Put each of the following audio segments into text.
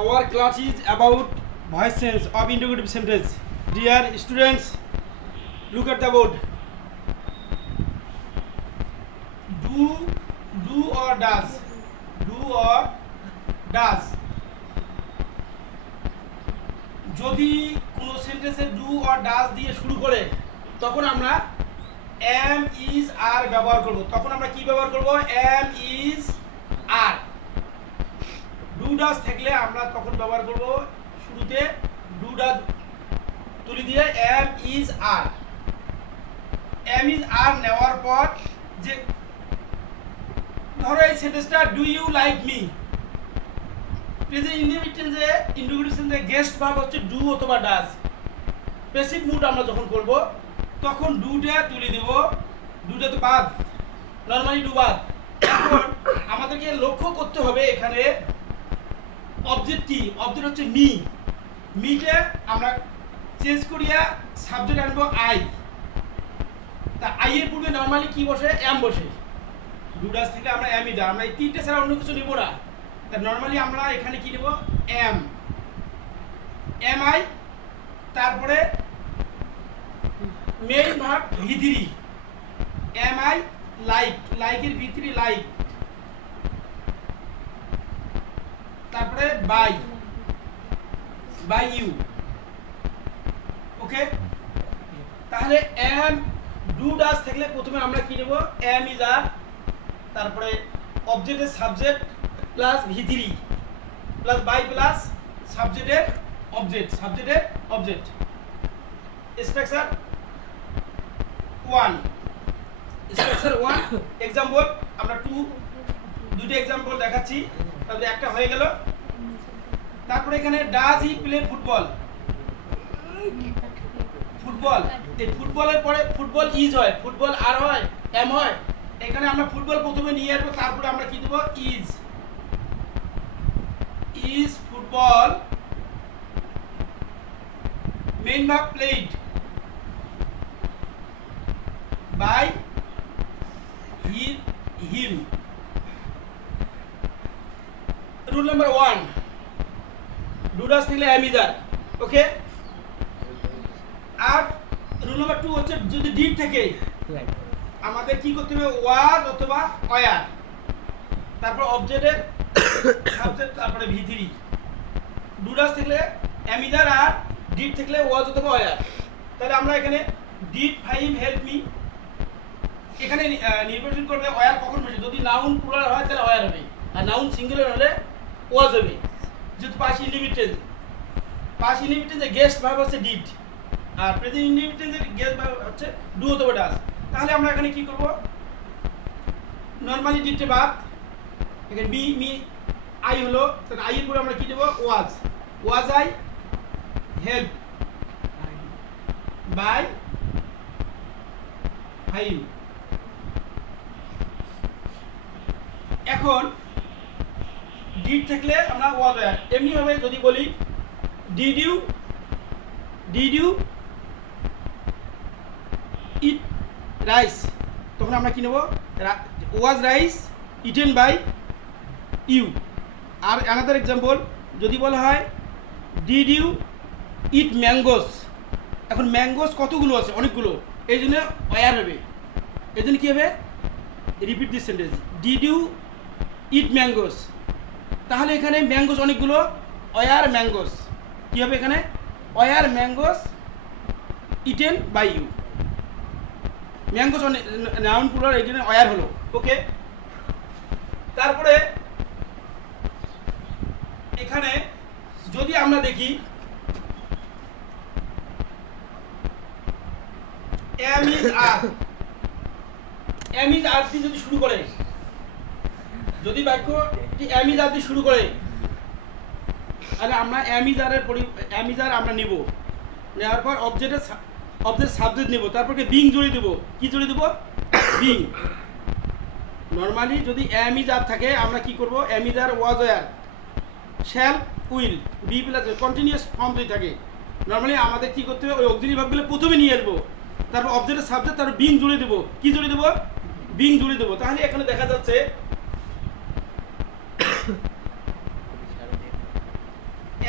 Our class is about voice sense of interrogative sentence. Dear students, look at the board. Do or does. Do or does. যদি কোনো সেন্টেন্সে do or does দিয়ে শুরু করে তখন আমরা এম ইজ আর ব্যবহার করব। তখন আমরা কি ব্যবহার করব? Am is are. Do does থাকলে আমরা তখন ব্যবহার করব শুরুতে ডু ডাজ তুলি দিয়ে am is are. Am is are নেওয়ার পর যে ধরো এই সেন্টেন্সটা do you like me, present ইনডিফিনিটে ইন্টারোগেটিভ গেস্ট ভার্ব হচ্ছে ডু অথবা ডাজ। প্যাসিভ মুড আমরা যখন করব তখন ডুটা তুলে দেব, ডুটা তো বাদ, নরমালি ডু বাদ। এখন আমাদেরকে লক্ষ্য করতে হবে এখানে অবজেক্ট কি? অবজেক্ট হচ্ছে মি। মিটা আমরা চেঞ্জ করিয়া সাবজেক্ট আনবো আই। তা আই এর পূর্বে নরমালি কি বসে? এম বসে। ডু ডাজ থেকে আমরা এমই দাও, আমরা এই তিনটে ছাড়া অন্য কিছু নিব না। নরমালি আমরা এখানে কি নেব? এম, এম আই, তারপরে মেইন ভার্ব ভি3, এম আই লাইক, লাইকের ভি3 লাইক, তারপরে বাই, বাই ইউ। ওকে, তাহলে এম ডু ডাজ থাকলে প্রথমে আমরা কি নেব? এম ইজ আর, তারপরে অবজেক্টের সাবজেক্ট প্লাস ভি3 প্লাস বাই প্লাস সাবজেক্টের অবজেক্ট, সাবজেক্টের অবজেক্ট। স্ট্রাকচার 1, স্ট্রাকচার 1 एग्जांपल আমরা দুটো एग्जांपल দেখাচ্ছি, তাহলে একটা হয়ে গেল। তারপরে এখানে does he play football, football, এই ফুটবলের পরে ফুটবল ইজ হয়, ফুটবল আর হয়, এম হয়। এখানে আমরা ফুটবল প্রথমে নিয়ে আসবো, তারপরে আমরা কি দেব? Is, is football main verb played by him. Rule number 1, do does থাকলে এম ইজ আর। ওকে, আর রুল নাম্বার 2 হচ্ছে যদি ডিড থাকে আমাদের কি করতে হবে? ওয়াজ অথবা ওয়ার, তারপর অবজেক্টের সাবজেক্ট, তারপরে ভি3। ডু ডাজ থাকলে এম ইজ আর, আর ডিড থাকলে ওয়াজ অথবা ওয়ার। তাহলে আমরা এখানে ডিড ফাইভ হেল্প মি, এখানে নির্বাচন করবে ওয়ার কখন বসে। যদি নাউন প্লুরাল হয় তাহলে ওয়ার হবে, আর নাউন সিঙ্গুলার হলে ওয়াজ হবে। যেহেতু পাস্ট ইনডিফিনিট, পাস্ট ইনডিফিনিটে গেস্ট ভার্ব হচ্ছে ডিড, আর প্রেজেন্ট ইনডিফিনিটে গেস্ট ভার্ব হচ্ছে ডু অথবা ডাজ। তাহলে আমরা এখানে কি করব? নরমালি ডিডে বাদ, এখানে মি মি আই হলো, তাহলে আই এর পরে আমরা কি দেব? Was, was I help by five. এখন ডিড থাকলে আমরা ওয়াজ ওয়ার। এমনি ভাবে যদি বলি ডিড ইউ ইট রাইস, তখন আমরা কি নেব? Was rice eaten by you. আর অ্যানাদার এক্সাম্পল যদি বলা হয় ডিড ইউ ইট ম্যাঙ্গোস। এখন ম্যাঙ্গোস কতগুলো আছে? অনেকগুলো, এই জন্য ওয়ার হবে। এই জন্য কী হবে? Repeat this sentence, did you eat mangoes. তাহলে এখানে ম্যাঙ্গোস অনেকগুলো, ওয়ার ম্যাঙ্গোস। কী হবে এখানে? Were mangoes eaten by you. Mangoes noun plural, এই জন্য ওয়ার হলো। ওকে, তারপরে এখানে যদি আমরা দেখি am is are, am is are দিয়ে যদি শুরু করে, যদি বাক্যটি এম ইজ আর দিয়ে শুরু করে, তাহলে আমরা এম ইজ আর আমরা নিব। নেওয়ার পর অবজেক্ট সাবজেক্ট নিব, তারপর বিং জড়িয়ে দেবো। কি জড়িয়ে দেবো? বিং। নরমালি যদি এম ইজ আর থাকে আমরা কি করব? Am is are, was were, shall, will, be plus continuous form যদি থাকে নরমালি আমাদের কি করতে হবে? ওই অক্সিলারি ভার্বগুলো প্রথমে নিয়ে আসবো, তারপর অবজেক্টের সাবজেক্ট, তারপর বিং জড়িয়ে দেবো। কি জড়িয়ে দেবো? বিং জড়িয়ে দেবো। তাহলে এখানে দেখা যাচ্ছে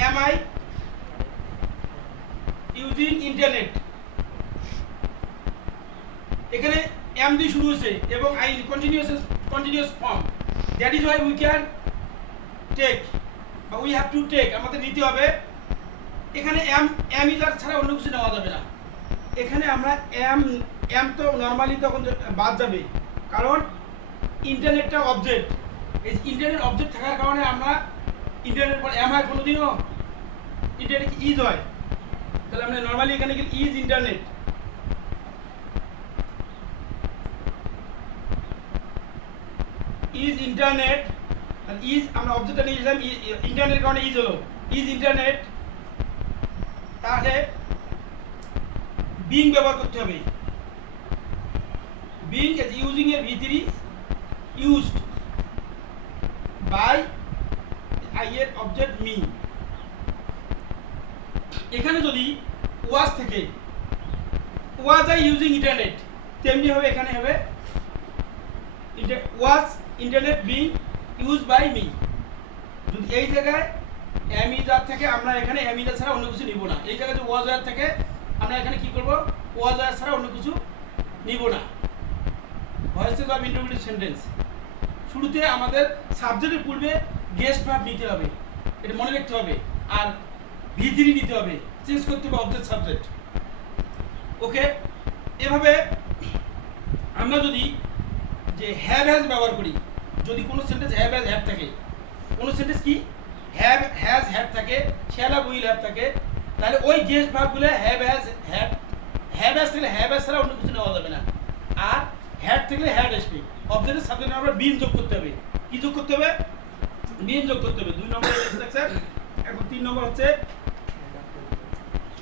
am I using internet এখানে am দিয়ে শুরু হয়েছে এবং I continuous form that is why we can take বা we have to take আমাদের নিতে হবে এখানে am is ছাড়া অন্য কিছু নেওয়া যাবে না এখানে আমরা am তো নরমালি তখন বাদ যাবে কারণ ইন্টারনেটটা অবজেক্ট এই ইন্টারনেট অবজেক্ট থাকার কারণে আমরা ইন্টারনেট পর am হয় কোনোদিনও ইন্টারনেট কি ইজ হয় তাহলে আমরা নরমালি এখানে কি ইজ ইন্টারনেট ইজ ইন্টারনেট আর ইজ আমরা অবজেক্টটা নিয়েছিলাম ইন্টারনেটের কারণে ইজ হলো ইজ ইন্টারনেট তাহলে বিং ব্যবহার করতে হবে বিং ইজ ইউজিং এর ভিতরে used by I এর অবজেক্ট মি এখানে যদি was থেকে was I using internet তেমনি হবে এখানে হবে was internet being used by me যদি এই জায়গায় am is থেকে আমরা এখানে am is ছাড়া অন্য কিছু নিব না এই জায়গায় যদি was থেকে আমরা এখানে কি করব was ছাড়া অন্য কিছু নিব না ভয়েসেস অফ ইন্টারোগেটিভ সেন্টেন্স শুরুতে আমাদের সাবজেক্টের পূর্বে গেস্ট ভার্ব নিতে হবে এটা মনে রাখতে হবে আর ভিতরি নিতে হবে চেঞ্জ করতে হবে অবজেক্ট সাবজেক্ট ওকে এভাবে আমরা যদি যে হ্যাভ হ্যাজ ব্যবহার করি যদি কোনো সেন্টেন্স হ্যাভ হ্যাজ হ্যাভ থাকে কোনো সেন্টেন্স কি হ্যাভ হ্যাজ হ্যাভ থাকে শ্যাল হ্যাভ উইল হ্যাভ থাকে তাহলে ওই গেস্ট ভার্বগুলো হ্যাভ হ্যাজ থাকলে হ্যাভ হ্যাজ ছাড়া অন্য কিছু নেওয়া যাবে না আর হ্যাড থাকলে হ্যাড আসবে অবজেক্টের সাবজেক্টে আমরা বিন যোগ করতে হবে কি যোগ করতে হবে বিন যোগ করতে হবে 2 নম্বর স্ট্রাকচার এখন 3 নম্বর হচ্ছে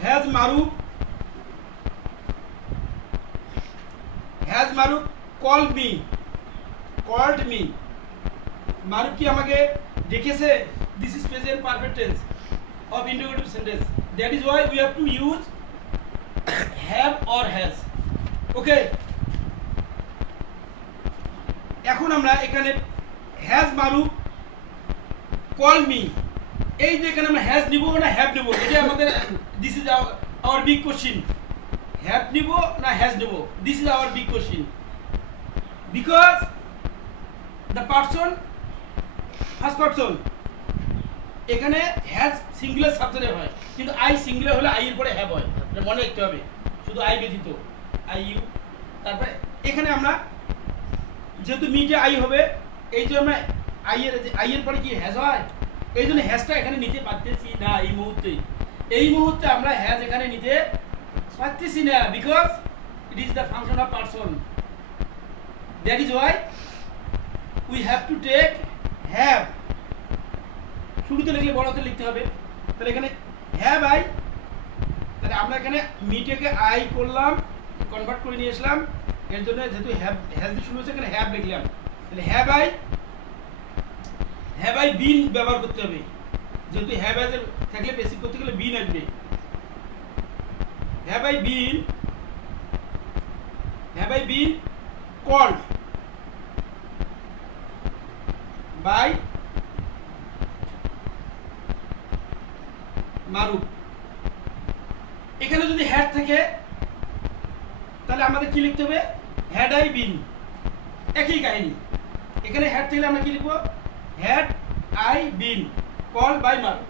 has Maruf called me Maruf কি আমাকে ডেকেছে this is present perfect tense of interrogative sentence that is why we have to use have or has okay এখন আমরা এখানে হ্যাজ মারুফ কল মি এই যে এখানে আমরা হ্যাজ নিব না হ্যাভ নিব এটা আমাদের this is our big question have নিব না হ্যাজ নিব this is our big question because the person first person এখানে হ্যাজ সিঙ্গুলার সাবজেক্টে হয় কিন্তু আই সিঙ্গুলার হলে আই এর পরে হ্যাভ হয় এটা মনে রাখতে হবে শুধু আই ব্যতীত আই ইউ তারপরে এখানে আমরা যেহেতু মিটে আই হবে এই জন্য আমরা আই এর পরে কি হ্যাজ হয় এই জন্য হ্যাজটা এখানে নিতে পারতেছি না এই মুহূর্তে আমরা হ্যাজ এখানে নিতে পারতেছি না because it is the function of person that is why we have to take have শুরুতে লিখলে বড়তে লিখতে হবে তাহলে এখানে হ্যাভ আই তাহলে আমরা এখানে মিটেকে আই করলাম কনভার্ট করে নিয়ে আসলাম এর জন্য যেহেতু হ্যাজ দিয়ে শুরু হচ্ছে এখানে হ্যাভ লিখলাম তাহলে হ্যাভ আই বিন ব্যবহার করতে হবে যেহেতু হ্যাভ হ্যাজ থাকলে বেসিক করতে গেলে বিন আসবে have I been called by Maruf এখানে যদি হ্যাড থাকে তাহলে আমাদের কি লিখতে হবে হ্যাড আই বিন একই কাহিনী এখানে হ্যাড থাকলে আমরা কি লিখবো had I been call by Maruf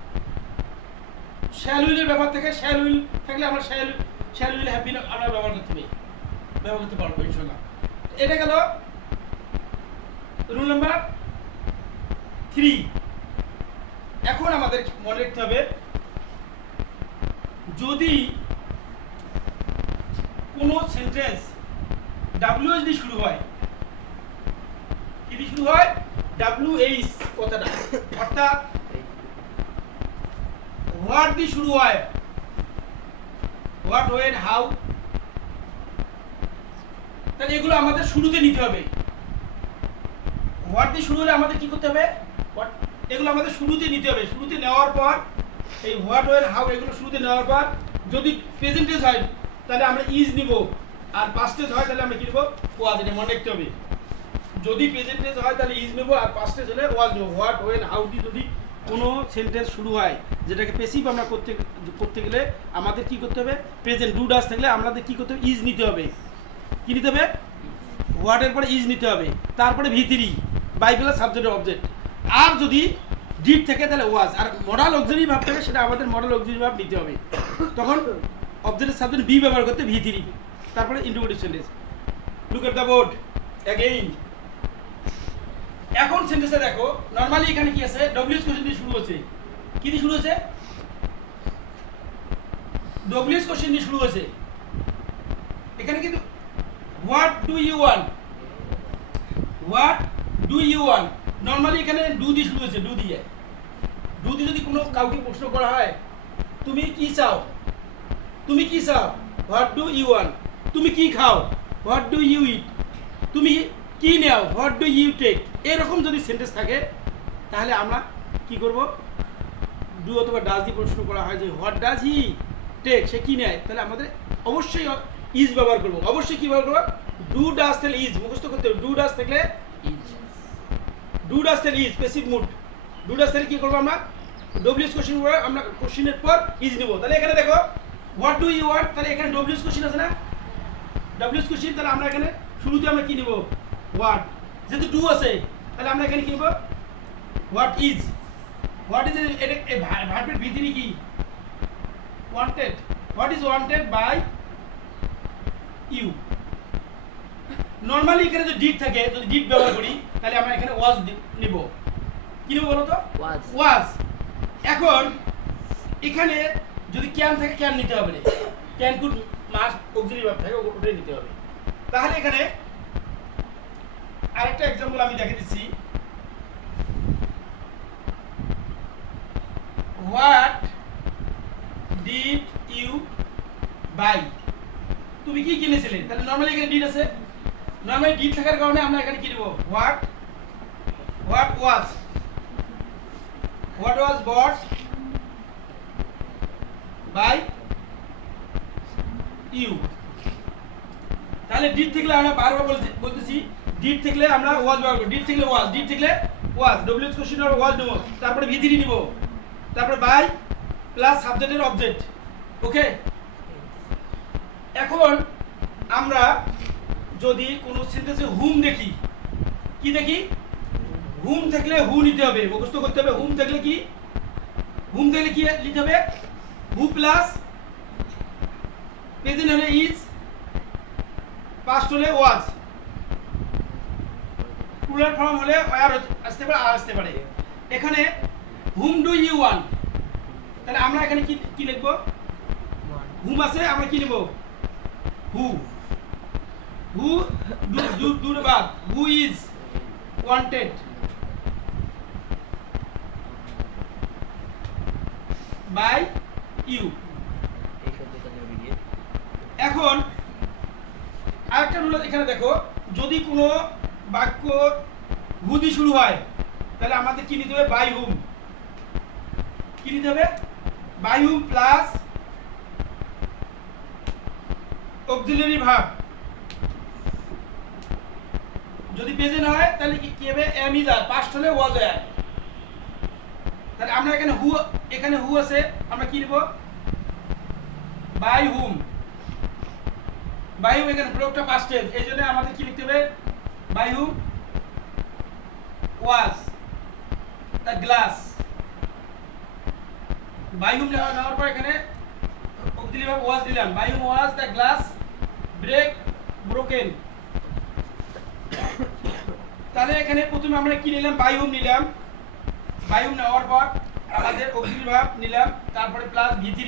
shall উইলের ব্যাপার থেকে শ্যাল উইল থাকলে আমরা শ্যাল উইল হ্যাভ বিন আমরা ব্যবহার করতে পারবো ইনশাআল্লাহ এটা গেল রুল নাম্বার 3 এখন আমাদের মনে রাখতে হবে যদি কোনো সেন্টেন্স WH দিয়ে শুরু হয় কি দিয়ে শুরু হয় WH কথাটা অর্থাৎ হোয়াট দিয়ে শুরু হয় হোয়াট ওয়েন হাউ তাহলে এগুলো আমাদের শুরুতে নিতে হবে হোয়াট দিয়ে শুরু হলে আমাদের কি করতে হবে এগুলো আমাদের শুরুতে নিতে হবে শুরুতে নেওয়ার পর এই হোয়াট ওয়েন হাউ এগুলো শুরুতে নেওয়ার পর যদি প্রেজেন্ট টেন্স হয় তাহলে আমরা ইজ নিব আর পাস্ট টেন্স হয় তাহলে আমরা কি নিব ওয়াজ এটা মনে রাখতে হবে যদি প্রেজেন্ট টেন্স হয় তাহলে ইজ নেব আর পাস্ট টেন্স হলে ওয়াজ নেব হোয়াট ওয়েন হাউ দিয়ে যদি কোনো সেন্টেন্স শুরু হয় যেটাকে পেসিভ আমরা করতে গেলে আমাদের কি করতে হবে, প্রেজেন্ট ডু ডাজ থাকলে আমাদের কি করতে হবে, ইজ নিতে হবে। কি নিতে হবে, হোয়াটের পরে ইজ নিতে হবে, তারপরে ভি3 বাই প্লাস সাবজেক্ট অবজেক্ট। আর যদি ডিড থাকে তাহলে ওয়াজ, আর মডাল অক্সিলারি ভাব থাকে সেটা আমাদের মডাল অক্সিলারি ভাব নিতে হবে। তখন অবজেক্টের সাবজেক্ট বি ব্যবহার করতে ভি3, তারপরে interrogative sentence. Look at the board again. এখন সেন্টেন্সটা দেখো, নরমালি এখানে কি আছে, ডব্লিউএস কোশ্চেন দিয়ে শুরু হচ্ছে। কি দিয়ে শুরু হচ্ছে, ডব্লিউএস কোশ্চেন দিয়ে শুরু হচ্ছে। এখানে কিন্তু what do you want, what do you want, normally এখানে ডু দিয়ে শুরু হচ্ছে। ডু দিয়ে যদি কোনো কাউকে প্রশ্ন করা হয় তুমি কি চাও, তুমি কি চাও, হোয়াট ডু ইউ ওয়ান্ট, তুমি কি খাও, হোয়াট ডু ইউ ইট, তুমি কি নাও, হোয়াট ডু ইউ টেক, এরকম যদি সেন্টেন্স থাকে তাহলে আমরা কি করব, ডু অথবা ডাজ দিয়ে প্রশ্ন করা হয় যে হোয়াট ডাজ হি টেক, সে কি নেয়, তাহলে আমাদের অবশ্যই ইজ ব্যবহার করব। অবশ্যই কি ব্যবহার করব, ডু ডাজ থাকলে ইজ মুখস্থ করতে হবে। ডু ডাজ থাকলে ইজ, ডু ডাজ থাকলে is passive mood. Do does থাকলে কি করব, আমরা ডব্লিউএস কোশ্চেন করে আমরা কোশ্চেনের পর ইজ নেব। তাহলে এখানে দেখো হোয়াট ডু ইউ ওয়ান্ট, তাহলে এখানে ডব্লিউএস কোশ্চেন আছে না, ডব্লিউএস কোশ্চেন, তাহলে আমরা এখানে শুরুতে আমরা কি নেব, হোয়াট। যেহেতু ডু আছে তাহলে আমরা এখানে কি নেব, হোয়াট ইজ। হোয়াট ইজ ভার্বের ভিতরে কি, wanted, what is wanted by you. Normally এখানে যদি ডিড থাকে, যদি ডিড ব্যবহার করি তাহলে আমরা এখানে ওয়াজ নিব। কি নেব বলো তো, ওয়াজ। এখন এখানে যদি ক্যান থাকে ক্যান নিতে হবে, can could must auxiliary verb থাকে ওটাই নিতে হবে। তাহলে এখানে আরেকটা एग्जांपल আমি দেখে দিচ্ছি। হোয়াট ডিড ইউ বাই, তুমি কি কিনেছিলে, তাহলে নরমালি এখানে ডিড আছে। নরমালি ডিড থাকার কারণে আমরা এখানে কি দেব, what was bought by you. তাহলে ডিড থাকলে আমরা বারবার বলতেছি, ডিড থাকলে আমরা ওয়াজ ব্যবহার করব। ডিড থাকলে ওয়াজ, ডিড থাকলে ওয়াজ, ডব্লিউএস কোশ্চেন আর ওয়াজ নেব, তারপরে ভি3 নিব, তারপরে বাই প্লাস সাবজেক্টের অবজেক্ট। ওকে, এখন আমরা যদি কোনো সেন্টেন্সে হুম দেখি, কি দেখি, হুম থাকলে হু নিতে হবে, মুখস্থ করতে হবে। হুম থাকলে কি, হুম থাকলে কি নিতে হবে, হু প্লাস প্রেজেন্ট হলে ইজ, পাস্ট হলে ওয়াজ, প্লুরাল ফর্ম হলে ওয়্যার আসতে পারে, আর আসতে পারে। এখানে হুম ডু ইউ ওয়ান্ট, তাহলে আমরা এখানে কি লিখব, হুম আছে, আমরা কি নেব, হু ডু এর বাদ who is wanted by you. এখন আরেকটা রুল এখানে দেখো, যদি কোনো বাক্য হু দিয়ে শুরু হয় তাহলে আমাদের কি নিতে হবে, বাই হুম। কি নিতে হবে, by whom plus auxiliary verb. যদি প্রেজেন্ট হয় তাহলে কি হবে, এম ইজ আর, পাস্ট হলে ওয়াজ আর। তাহলে আমরা এখানে হু আছে, আমরা কি নেব, বাই হুম। বাই হুম এখানে প্রয়োগটা পাস্ট টেন্স, এইজন্য আমাদের কি লিখতে হবে, by whom was the glass. By whom নেওয়ার পর এখানে অক্সিলারি ভার্ব ওয়াজ দিলাম, by whom was the glass broken. তাহলে এখানে প্রথমে আমরা কি নিলাম, বাই হুম নিলাম, বাই হুম নেওয়ার পর আমাদের অক্সিলারি ভার্ব নিলাম, তারপরে প্লাস ভি3,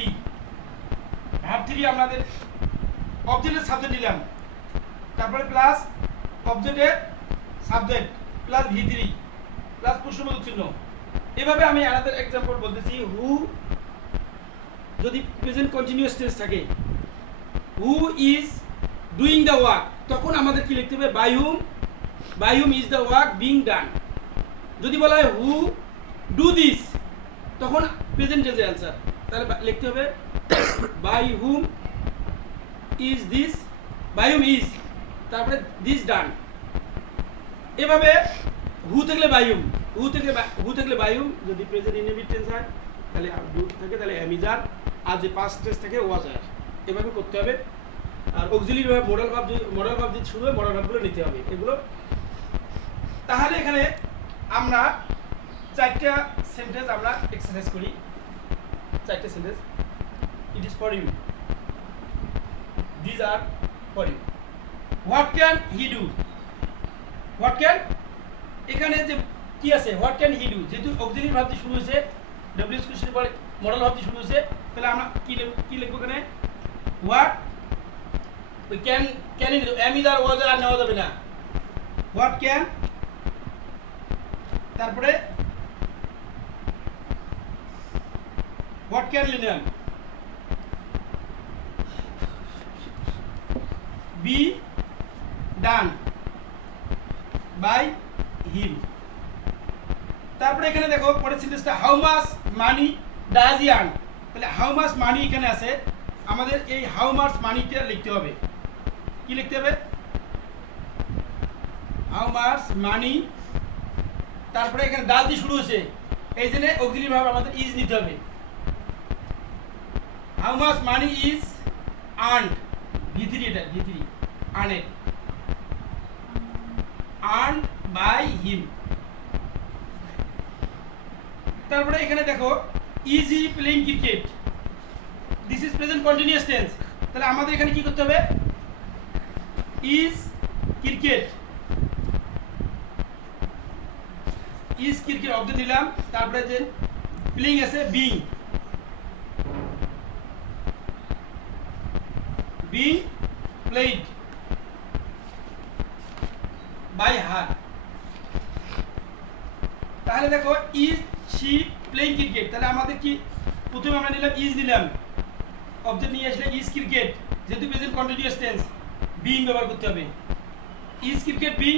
ভার্ব3 আমাদের অবজেক্টের সাবজেক্ট নিলাম, তারপরে প্লাস অবজেক্টের সাবজেক্ট প্লাস ভি3 প্লাস প্রশ্নবোধক চিহ্ন। এভাবে আমি আরেকটা एग्जांपल বলতেছি। হু যদি প্রেজেন্ট কন্টিনিউয়াস টেন্স থাকে, who is doing the work, তখন আমাদের কি লিখতে হবে, by whom is the work being done. যদি বলা হয় হু ডু দিস, তখন প্রেজেন্ট টেন্সের অ্যান্সার, তাহলে লিখতে হবে by whom is this, by whom is, তারপরে দিস ডান। এভাবে হু থাকলে বাই হুম, হু থাকলে বায়ু, যদি প্রেজেন্ট ইনডেফিনিট টেন্স হয় তাহলে ডু থাকে, তাহলে এম ইজ আর, আর যে পাস্ট টেন্স থাকে ওয়াজ আর। এভাবে করতে হবে। আর অক্সিলিয়ারি ভার্ব মডাল ভার্ব যদি শুরু হয় মডাল ভার্বগুলো নিতে হবে এগুলো। তাহলে এখানে আমরা 4টা সেন্টেন্স আমরা এক্সারসাইজ করি। 4টা sentence. It is for you, this আর for you. What can he do? What can, এখানে যে কি আছে হোয়াট ক্যান হি ডু, যেহেতু অক্সিলিয়ারি ভার্ব দিয়ে শুরু হয়েছে, ডব্লিউএস কোশ্চেনের পরে মডাল ভার্ব দিয়ে শুরু হয়েছে, তাহলে আমরা কি লিখবো এখানে? What can, can he do, am is are was আর নেওয়া যাবে না। হোয়াট ক্যান, তারপরে হোয়াট ক্যান লিনিয়াম বি ডান বাই হিম। তারপরে এখানে দেখো পরের সেন্টেন্সটা, how much money does he earn. তাহলে হাউ মাচ মানি এখানে আছে, আমাদের এই হাউ মাচ মানিটা লিখতে হবে। কি লিখতে হবে? হাউ মাচ মানি, তারপরে এখানে ডাজ দিয়ে শুরু হয়েছে, এই জন্য অক্সিলিয়ারি ভার্ব আমাদের ইজ নিতে হবে। How much money is earned, V3 এটা V3 আর্নেড, আর্নড বাই হিম। তারপরে এখানে দেখো is he playing cricket, this is present continuous tense. তাহলে আমাদের এখানে কি করতে হবে? Is cricket, is cricket object নিলাম, তারপরে যে প্লেইং আছে being, being played by her. তাহলে দেখো ইজ শি প্লেইং ক্রিকেট, তাহলে আমাদের কি প্রথমে আমরা নিলাম ইজ, নিলাম অবজেক্ট নিয়ে আসলে ইজ ক্রিকেট, যেহেতু প্রেজেন্ট কন্টিনিউয়াস টেন্স বিং ব্যবহার করতে হবে। ইজ ক্রিকেট বিং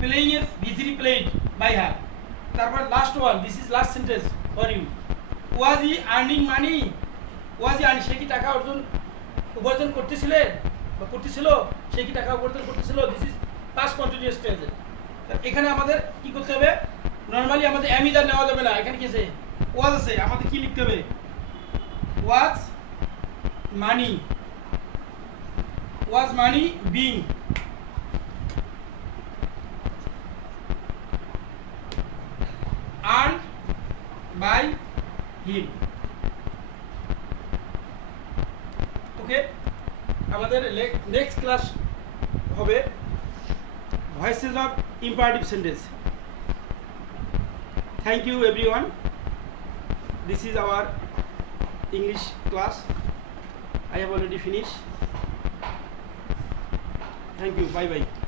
প্লেইং এর V3 প্লেইড বাই হার। তারপর last one, this is last sentence for you. Was he earning money, was he earning, সে কি টাকা উপার্জন করতেছিলেন বা করতেছিল, সে কি টাকা উপার্জন করতেছিল, this is past continuous tense. এখানে আমাদের কি করতে হবে? নরমালি আমাদের এম ইজ আর নেওয়া যাবে না, এখানে কি আছে? ওয়াজ আছে, আমাদের কি লিখতে হবে? ওয়াজ মানি, ওয়াজ মানি বিং আর্নড বাই হিম। ওকে, আমাদের নেক্সট ক্লাস হবে voices of imperative sentence. Thank you everyone. This is our English class. I have already finished. Thank you. Bye bye.